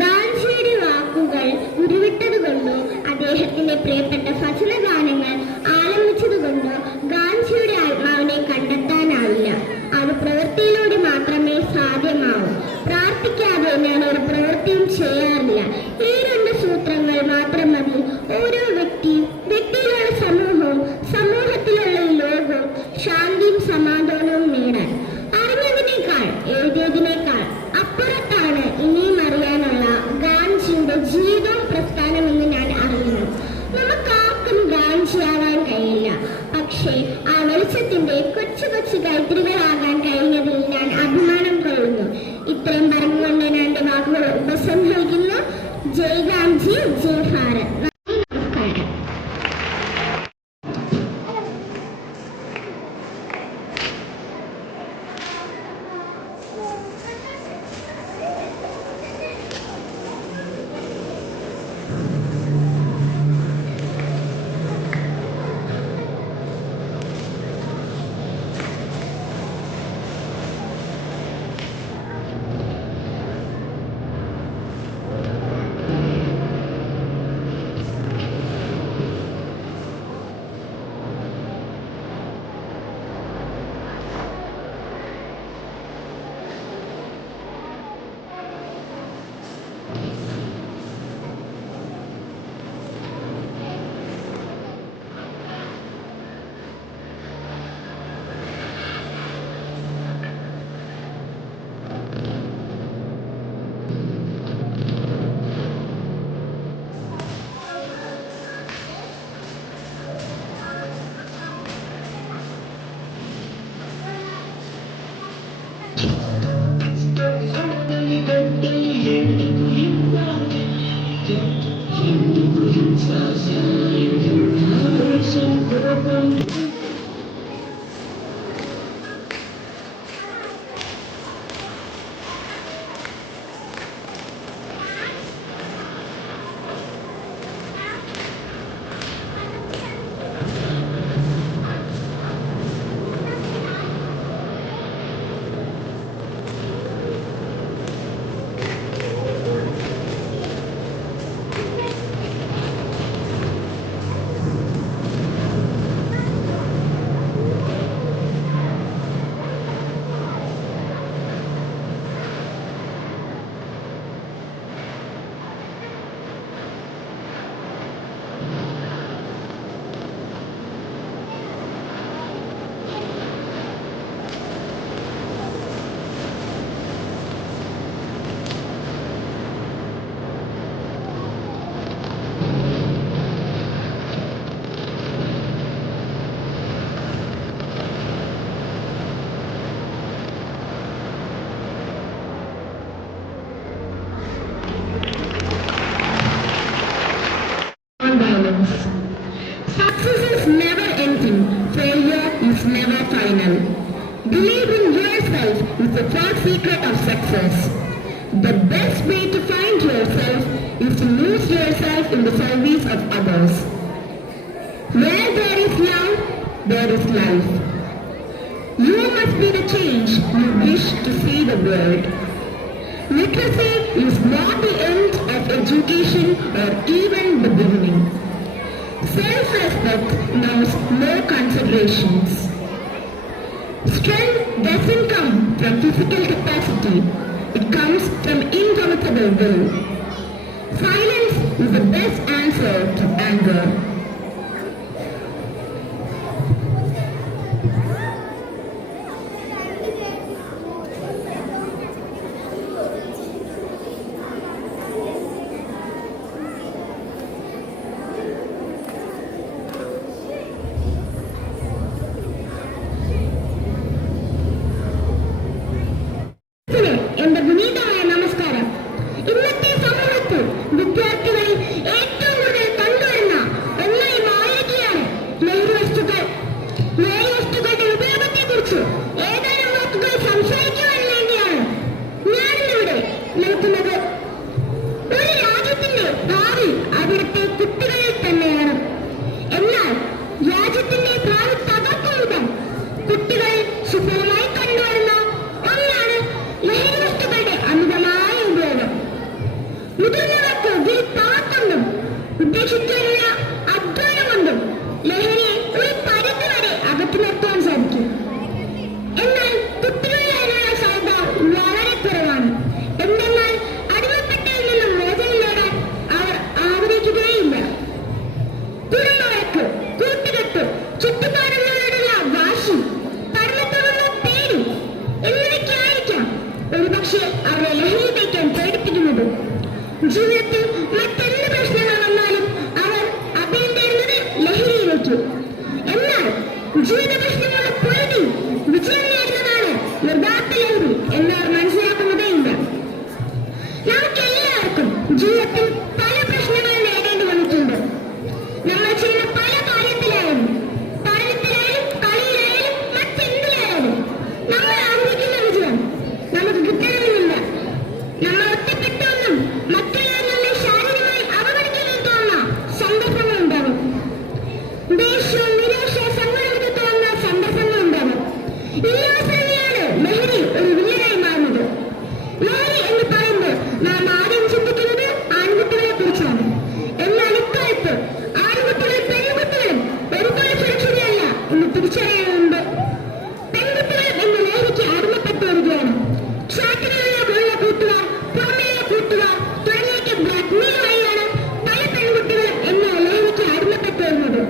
ഗാന്ധിയുടെ വാക്കുകൾ ഉരുവിട്ടതുകൊണ്ടോ അദ്ദേഹത്തിന്റെ പ്രിയപ്പെട്ട ഭജനഗാനങ്ങൾ ആലപിച്ചതുകൊണ്ടോ ഗാന്ധിയുടെ ആത്മാവിനെ കണ്ടെത്താനാവില്ല. അത് പ്രവൃത്തിയിലൂടെ മാത്രമേ സാധ്യമാവൂ. പ്രാർത്ഥിക്കാതെ ഞാൻ ഒരു പ്രവൃത്തിയും ചെയ്യാറില്ല. ഈ രണ്ട് സൂത്രങ്ങൾ മാത്രം മതി ഓരോ വ്യക്തിയും, വ്യക്തിയിലുള്ള സമൂഹവും, സമൂഹത്തിലുള്ള ലോകവും ശാന്തിയും സമാധാനവും നേടാൻ. അറിഞ്ഞതിനേക്കാൾ എഴുതിയതിനേക്കാൾ അപ്പുറത്താണ് ഇനിയും അറിയാനുള്ള ഗാന്ധിയുടെ ജീവിതവും പ്രസ്ഥാനമെന്ന് ഞാൻ അറിയുന്നു. നമുക്കാർക്കും ഗാന്ധിയാവാൻ കഴിയില്ല. പക്ഷേ ആ വെളിച്ചത്തിന്റെ കൊച്ചു കൊച്ചു കൈത്തിരികളാകാൻ കഴിഞ്ഞതിൽ ഞാൻ അഭിമാനം കൊള്ളുന്നു. ഇത്രയും പറഞ്ഞുകൊണ്ട് ഞാൻ എന്റെ വാക്കുകൾ ഉപസംഹരിക്കുന്നു. ജയ് ഗാന്ധി, ജയ് Bharat. Success is never ending. Failure is never final. Believe in yourself is the first secret of success. The best way to find yourself is to lose yourself in the service of others. Where there is love, there is life. You must be the change you wish to see the world. Literacy is not the end of education or even the beginning. Self-respect knows no considerations. Strength doesn't come from physical capacity. It comes from indomitable will. Silence is the best answer to anger. എന്റെ വിനീതമായ നമസ്കാരം. ഇന്നത്തെ സമൂഹത്തിൽ വിദ്യാർത്ഥികളിൽ ഏറ്റവും കൂടുതൽ കണ്ടുവരുന്ന ഒന്നായി മാറുകയാണ് ലഹരി വസ്തുക്കൾ. ലഹരി വസ്തുക്കളുടെ ഉപയോഗത്തെ കുറിച്ച് ഏതാനും വാക്കുകൾ സംസാരിക്കുവാൻ വേണ്ടിയാണ് ഞാനിന്നിവിടെ നിൽക്കുന്നത്. ഒരു രാജ്യത്തിന്റെ ഭാവി അവിടുത്തെ കുട്ടികളിൽ തന്നെയാണ്. എന്നാൽ രാജ്യത്തിന്റെ ഭാവി തകർക്കും വിധം കുട്ടികളിൽ സുഫലമായി കണ്ടുവരുന്ന ഒന്നാണ് ലഹരി വസ്തുക്കളുടെ അമിതമായ ഉപയോഗം. മുതിർന്നവർക്ക് വിൽപ്പണം കൊണ്ടും ഉദ്ദേശിച്ചുള്ള അധ്വാനം കൊണ്ടും ലഹരിയെ ഒരു പരിധി വരെ അകറ്റി നിർത്താൻ സാധിക്കും. എന്നാൽ കുട്ടികളിൽ അതിനുള്ള സാധ്യത വളരെ കുറവാണ്. എന്തെന്നാൽ അടിമപ്പെട്ടതിൽ നിന്നും മോചനം നേടാൻ അവർ ആഗ്രഹിക്കുകയില്ല. കുടുംബവഴക്ക്, കൂട്ടുകെട്ട്, ചുറ്റുപാടുകളോടുള്ള വാശി, പഠനത്തോടുള്ള പേടി എന്നിവയ്ക്കായിരിക്കാം ഒരുപക്ഷെ അവരെ ലഹരി തേക്കാൻ പ്രേരിപ്പിക്കുന്നത്. ജീവിതത്തിൽ മറ്റെന്ത് പ്രശ്നങ്ങൾ വന്നാലും അവർ അഭയം തേടുന്നത് ലഹരിയിലേക്ക്. എന്നാൽ ജീവിത പ്രശ്നങ്ങളുടെ പൊരുതി വിജയം നേടുന്നതാണ് യഥാർത്ഥ ലഹരി എന്നവർ മനസ്സിലാക്കുന്നതേയില്ല. നമുക്കെല്ലാവർക്കും ജീവിതത്തിൽ പല പ്രശ്നങ്ങൾ നേടേണ്ടി വന്നിട്ടുണ്ട്. നമ്മൾ ചെയ്യുന്ന പല കാര്യത്തിലായാലും, പഠനത്തിലായാലും, കളിയിലായാലും, മറ്റെന്തിലായാലും നമ്മൾ ആഗ്രഹിക്കുന്ന വിജയം നമുക്ക് കിട്ടണമെന്നില്ല. നമ്മൾ ഒറ്റപ്പെട്ടൊന്നും മറ്റുള്ളവർ നമ്മെ ശാരീരികമായി അവഗണിക്കുമെന്ന് തോന്നുന്ന സന്ദർഭങ്ങൾ ഉണ്ടാകും. ദേഷ്യവും നിരാശയും സങ്കടമൊക്കെ തോന്നുന്ന സന്ദർഭങ്ങൾ ഉണ്ടാകും. ഈ അവസരങ്ങളിലാണ് ലഹരി ഒരു വില്ലനായി മാറുന്നത്. ലഹരി എന്ന് പറയുമ്പോൾ നാം ആദ്യം ചിന്തിക്കുന്നത് ആൺകുട്ടികളെ കുറിച്ചാണ്. എന്നാൽ ഇക്കാലത്ത് ആൺകുട്ടികളും പെൺകുട്ടികളും ഒരുപോലെ സുരക്ഷിതരല്ല എന്ന് തിരിച്ചറിയാനുണ്ട്. പെൺകുട്ടികൾ എന്ന ലഹരിക്ക് അടിമപ്പെട്ടു വരികയാണ്. ചാറ്റുകളിലുള്ള കൂട്ടുകാർ, പുറമേയുള്ള കൂട്ടുകാർ തുടങ്ങിയ ബ്ലാക്ക്മെയിൽ വഴിയാണ് പല പെൺകുട്ടികളും എന്ന ലഹരിക്ക് അടിമപ്പെട്ടു വരുന്നത്.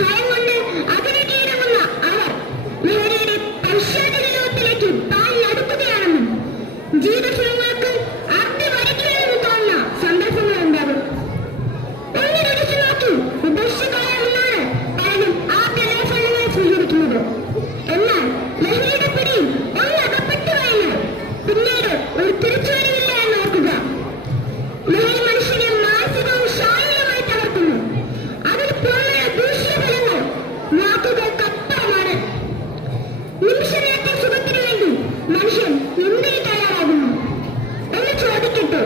ഭയം കൊണ്ട് അതിനെ കീഴടങ്ങുന്ന അവർ ലഹരിയുടെ പശ്ചാത്തല ലോകത്തിലേക്ക് പാലിനടുക്കുകയാണെന്നും ജീവിതങ്ങൾക്ക് അർത്ഥം വരയ്ക്കണമെന്ന് തോന്നുന്ന സന്ദർഭങ്ങൾ ഉണ്ടാകും. ഒന്നിനടിച്ചു നോക്കി ഉപേക്ഷിക്കാമെന്നാണ് പലരും ആദ്യ ഫലങ്ങൾ സ്വീകരിക്കുന്നത്. എന്നാൽ ലഹരിയുടെ പിടിയിൽ ഒന്നകപ്പെട്ടു കഴിഞ്ഞാൽ പിന്നീട് ഒരു തിരിച്ചുവരവില്ല എന്ന് ഓർക്കുക. ലഹരി മനുഷ്യനെ മാനസികവും ശാരീരികമായി തകർക്കുന്നു. അതിന് പുറമെ ദൂഷ്യഫലങ്ങൾ വാക്കുകൾക്കപ്പുറമാണ്. നിമിഷനേരത്തെ സുഖത്തിനു വേണ്ടി മനുഷ്യൻ എന്തിനു തയ്യാറാകുന്നു? എന്ന് ചോദിക്കട്ടെ,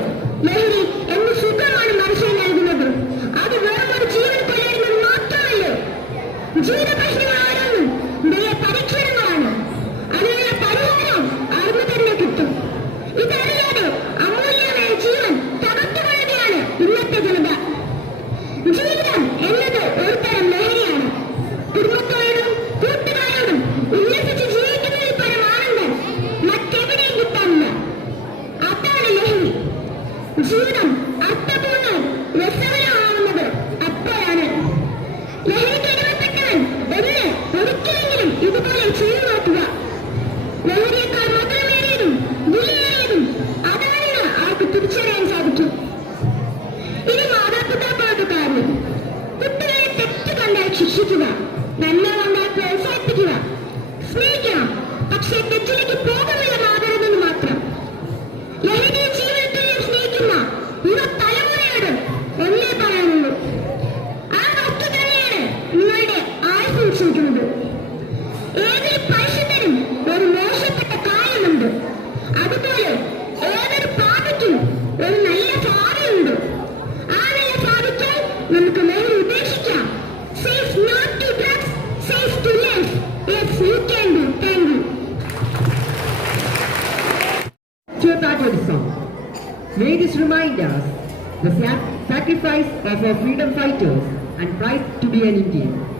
ലഹരി എന്ത് സുഖമാണ് മനുഷ്യൻ നൽകുന്നത്? അത് വെറും ഒരു ജീവൻ കൊല്ലുന്നത് മാത്രമല്ലേ? ജീവിത പ്രശ്നങ്ങൾ ഓരോന്നും വലിയ പരീക്ഷണങ്ങളാണ്. അതിനുള്ള പരിഹാരം അറിവ് തന്നെ കിട്ടും. ഇതറിയാതെ അമൂല്യമായ ജീവൻ തകർത്തുകൊള്ളുകയാണ് ഇന്നത്തെ ജനത. ജീവിതം എന്നത് ഒരു തരം ലഹരിയാണ്. കുടുംബത്തോടും കൂട്ടുകാരോടും ഉല്ലസിച്ച് ജീവിക്കുന്നതിൽ പരം ആനന്ദം മറ്റെവിടെയും കിട്ടാനില്ല. അതാണ് ലഹരി. ജീവിതം അർത്ഥപൂർണ്ണവും രസകരമാവുന്നത് അപ്പോഴാണ്. ലഹരിക്ക് അടിമപ്പെട്ടവൻ ഒരിക്കലെങ്കിലും ഇതുപോലെ ചെയ്തു നോക്കുക. ലഹരിയേക്കാൾ മധുരമേറിയതും വിലയേറിയതും അതാണെന്ന് ആർക്ക് തിരിച്ചറിയാൻ സാധിക്കും. ഇനി മാതാപിതാക്കളുടെ കാര്യം. കുട്ടികളെ തെറ്റ് കണ്ടാൽ ശിക്ഷിക്കുക, നന്മ കണ്ടാൽ പ്രോത്സാഹിപ്പിക്കുക, സ്നേഹിക്കണം. പക്ഷേ തെറ്റിലേക്ക് പോകുന്നതാകരുതെന്ന് മാത്രം. ലഹരിയെ ജീവിതത്തിലും സ്നേഹിക്കുന്ന യുവ തലമുറയോട് ഒന്നേ പറയാനുള്ളൂ. ആ വസ്തു തന്നെയാണ് നിങ്ങളുടെ ആയുസ് നിശ്ചയിക്കുന്നത്. ഏതൊരു പരിശുദ്ധനും ഒരു മോശപ്പെട്ട കാര്യമുണ്ട്. അതുപോലെ ഏതൊരു പാപ patriotic song. May this remind us the sacrifice of our freedom fighters and pride to be an Indian.